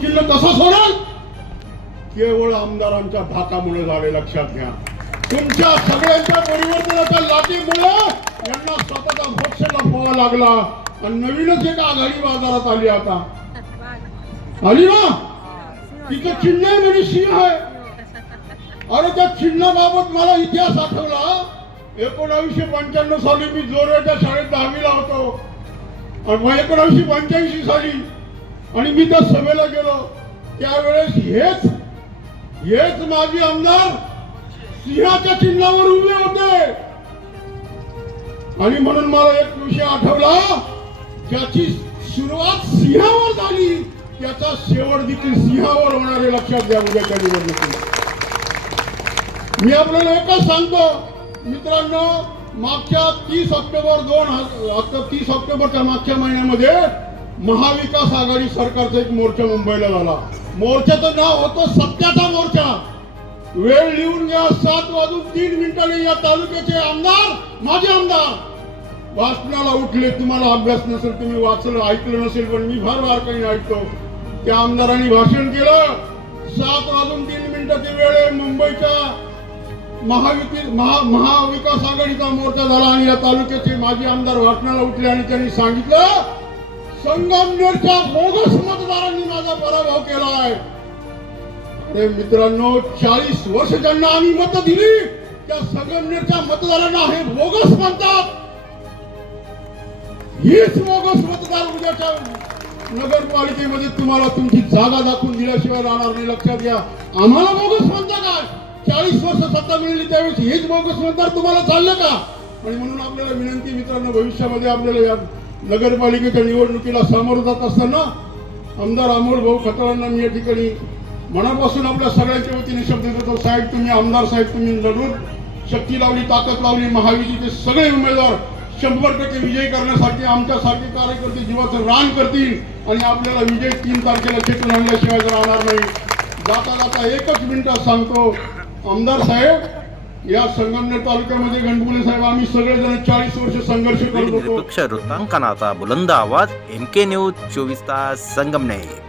चिन्ह कसं सोडाल? केवळ आमदारांच्या धाकामुळे झाले लक्षात घ्या. तुमच्या सगळ्यांच्या परिवर्तनाच्या लाटीमुळे यांना स्वतःचा मोक्ष लपवावा लागला. आणि नवीनच एक आघाडी बाजारात आली आता. आली ना? तिचं चिन्ह आहे म्हणजे सिंह आहे. अरे त्या चिन्हाबाबत मला इतिहास आठवला. एकोणावीसशे पंच्याण्णव साली मी जोरवेच्या शाळेत दहावीला होतो. आणि मग एकोणावीसशे पंच्याऐंशी साली आणि मी त्या सभेला गेलो. त्यावेळेस हेच हेच माजी आमदार सिंहाच्या चिन्हावर उभे होते. आणि म्हणून मला एक विषय आठवला ज्याची सुरुवात सिंहावर झाली त्याचा शेवट देखील सिंहावर होणार आहे लक्षात द्या उद्याच्या निवडणुकीत मी आपल्याला एकच सांगतो मित्रांनो मागच्या तीस ऑक्टोबर दोन हजार तीस ऑक्टोबरच्या मागच्या महिन्यामध्ये महाविकास आघाडी सरकारचा एक मोर्चा मुंबईला झाला. मोर्चाचं नाव होतं सत्याचा मोर्चा. वेळ लिहून घ्या सात वाजून तीन मिनिटांनी या तालुक्याचे आमदार माझे आमदार. भाषणाला उठले तुम्हाला अभ्यास नसेल तुम्ही वाचलं ऐकलं नसेल पण मी फार बारकाईने ऐकतो. त्या आमदारांनी भाषण केलं. सात वाजून तीन मिनिटाची वेळ आहे. मुंबईच्या महायुती महा महाविकास आघाडीचा मोर्चा झाला आणि या तालुक्याचे माजी आमदार भाषणाला उठले आणि त्यांनी सांगितलं संगमनेरच्या बोगस मतदारांनी माझा पराभव केलाय. ते मित्रांनो चाळीस वर्ष ज्यांना आम्ही मत दिली त्या संगमनेरच्या मतदारांना हे बोगस म्हणतात. हीच बोगस मतदार उद्याच्या नगरपालिकेमध्ये तुम्हाला तुमची जागा दाखवून दिल्याशिवाय राहणार नाही. लक्षात घ्या. आम्हाला बोगस म्हणता काय? चाळीस वर्ष सत्ता मिळाली त्यावेळेस हेच बोगस मतदार तुम्हाला चाललं का? आणि म्हणून आपल्याला विनंती मित्रांनो भविष्यामध्ये आपल्याला या नगरपालिकेच्या निवडणुकीला सामोरं जात असताना आमदार अमोल भाऊ खतरांना मी या ठिकाणी मनापासून आपल्या सगळ्यांच्या वतीने शब्द देतो. साहेब तुम्ही आमदार साहेब तुम्ही जरूर शक्ती लावली ताकद लावली महाविजेचे सगळे उमेदवार शंभर टक्के विजयी करण्यासाठी आमच्यासाठी कार्यकर्ते जीवाचं रान करतील आणि आपल्याला विजय तीन तारखेला खेचून आणल्याशिवाय राहणार नाही. जाता जाता एकच मिनिटात सांगतो. आमदार साहेब या संगमनेर तालुक्यामध्ये गणपुले साहेब आम्ही सगळेजण चाळीस वर्ष संघर्ष करत होतो. निरपेक्ष वृत्तांकनाचा बुलंद आवाज एम के न्यूज चोवीस तास संगमनेर.